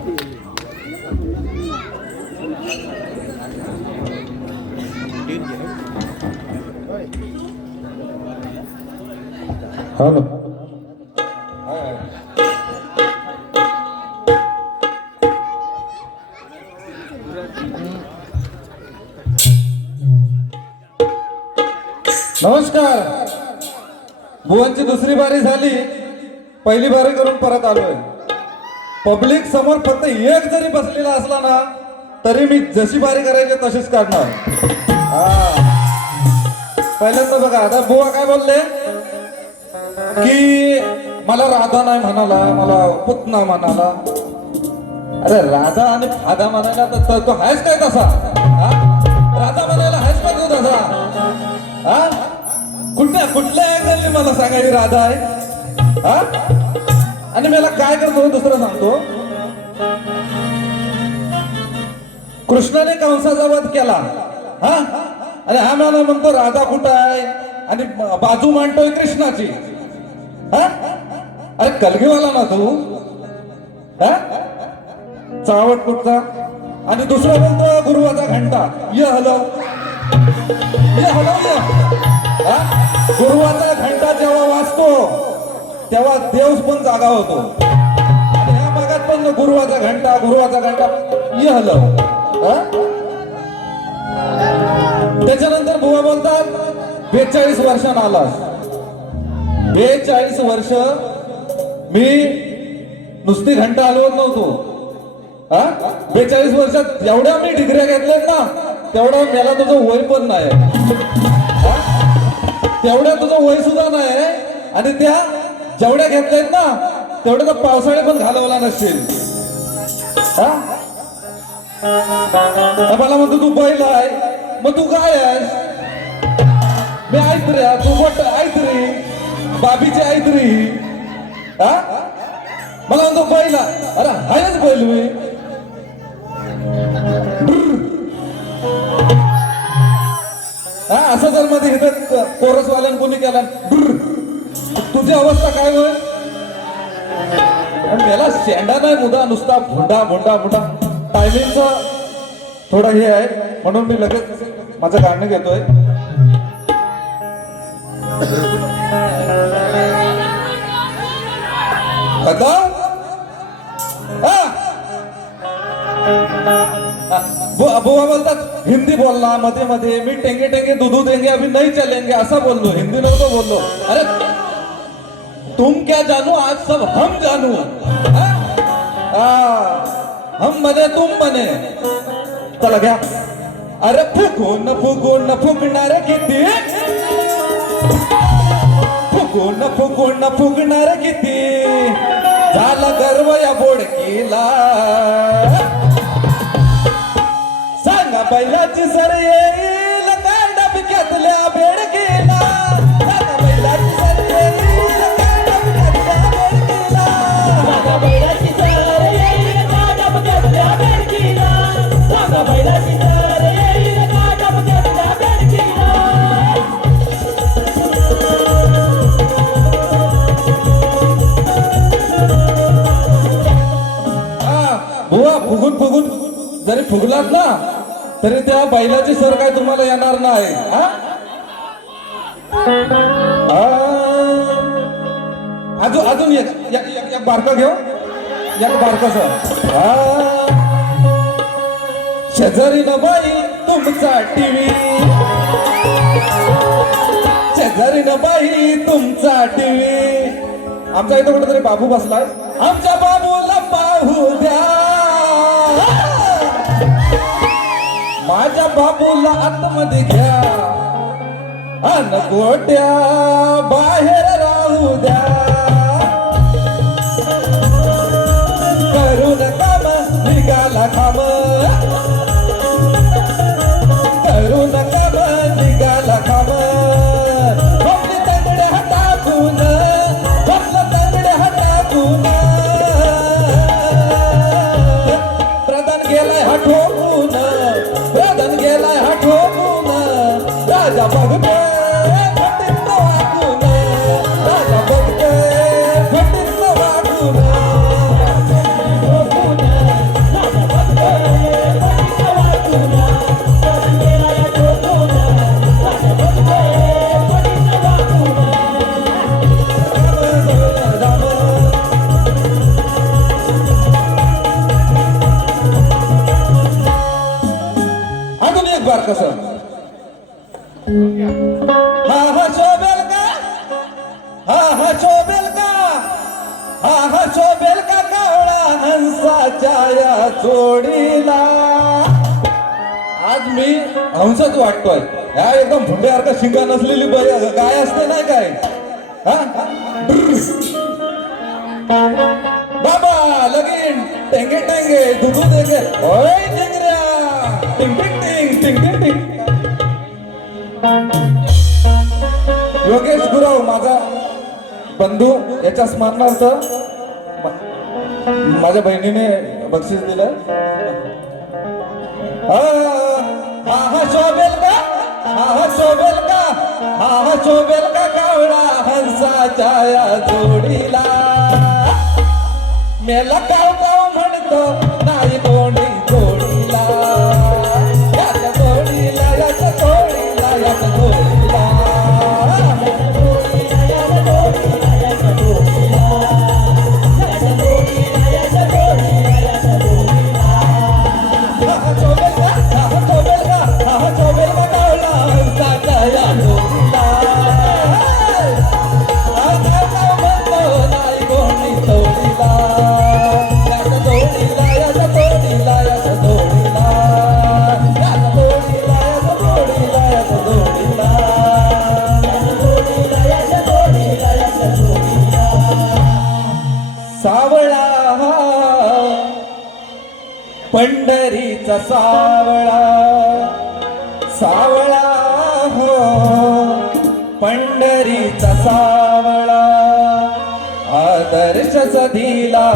Hello नमस्कार. बुवांची दुसरी बारी झाली. पहिली बारी करून परत आलोय. पब्लिक समोर फक्त एक जरी बसलेला असला ना तरी मी जशी बारी करायची तशीच काढणार. हा. पहिल्यांदा बघा आता बुवा काय बोलले? की मला राधा नाही म्हणाला मला पुतना म्हणाला. अरे राधा आणि फादा म्हणायला तर तो आहेस काय तसा? हा? राधा म्हणायला आहेस का तू तसा हा? कुठल्या कुठल्या अँगलने मला सांगायची राधा आहे? हा? आणि मला काय करतो दुसरं सांगतो. कृष्णाने कंसाचा वध केला. हा? आणि हा मला म्हणतो राधा कुठं आहे? आणि बाजू मांडतोय कृष्णाची. हा? अरे कलगीवाला ना तू. हा? चावट कुठचा? आणि दुसरा बोलतो गुरुवाचा घंटा. ये हलो. ये हलो ये. गुरुवाचा घंटा जेव्हा वाजतो तेव्हा देव पण जागा होतो. आणि ह्या भागात पण गुरुवाचा घंटा गुरुवाचा घंटा ये हा? त्याच्यानंतर बुवा बोलतात बेचाळीस वर्षान आलास. बेचाळीस वर्ष मी नुसती घंटा हलवत नव्हतो. हा? बेचाळीस वर्षात एवढ्या मी डिग्र्या घेतल्यात ना तेवढा मला तुझं वय पण नाही तेवढ्या तुझं वय सुद्धा नाही आणि त्या जेवढ्या घेतल्यात ना तेवढ्या तर पावसाळे पण घालवला नसेल हा? मला म्हणतो तू बैल आहे मग तू काय आहेस? मी ऐकरे तू मोठ ऐकरी बाबीची ऐकरी हा? मला म्हणतो बैल अरे हायच बैल मी. हा असं जर मध्ये इथं कोरसवाल्यानं कोणी केला तुझी अवस्था काय होय? पण त्याला शेंडा नाही मुदा नुसता भुंडा भुंडा भुंडा. टायमिंगचा थोडा हे आहे म्हणून मी लगेच माझं गाणं घेतोय. कदा बुवा बोलतात हिंदी बोलना मध्ये मध्ये. मी टेंगे टेंगे दुधू देंगे अभी नाही चलेंगे असा बोललो. हिंदी नव्हतं बोललो. अरे तुम क्या जानो? आज सब हम जानू। हम बने तुम बने चला घ्या अरे फुकून फुकून फुकणार किती। फुकून फुकून फुकणार किती। झाला गर्व या बोडकीला। सांगा बैलाची सर येईल फुगलात ना? तरी त्या बैलाची सर काय तुम्हाला येणार नाही हा? अजून अजून एक एक- बारका घेऊ? एक बारका सर. शेजारी न बाई तुमचा टीव्ही शेजारी न बाई तुमचा टीव्ही आमच्या इथं कुठेतरी बाबू बसलाय. आमच्या बाबूला पाहू द्या. माझ्या बाबूला आतमध्ये घ्या. अन गोट्या बाहेर राहू द्या. हा हा शोभेल का हा हा शोभेल का हा हा शोभेल का कावळा हंसाच्या या जोडीला. आज मी हंसच वाटतोय. ह्या एकदम भुंड्यासारखा शिंगा नसलेली बाई गाय असते नाही काय? हा? बाबा लगीन. टेंगे टेंगे दुधू देंगे. ओय टिंगऱ्या. टिंग टिंग टिंग टिंग टिंग टिंग. योगेश गुरव माझा बंधू याच्या स्मरणार्थ माझ्या बहिणीने बक्षीस दिलं. हा हा शोभेल का? हा हा शोभेल का? हा हा शोभेल का? कावळा हंसाच्या या जोडीला. मेला काव काव म्हणतो नाही तो पंढरीचा सावळा. सावळा हो पंढरीचा सावळा. आदर्श सधीला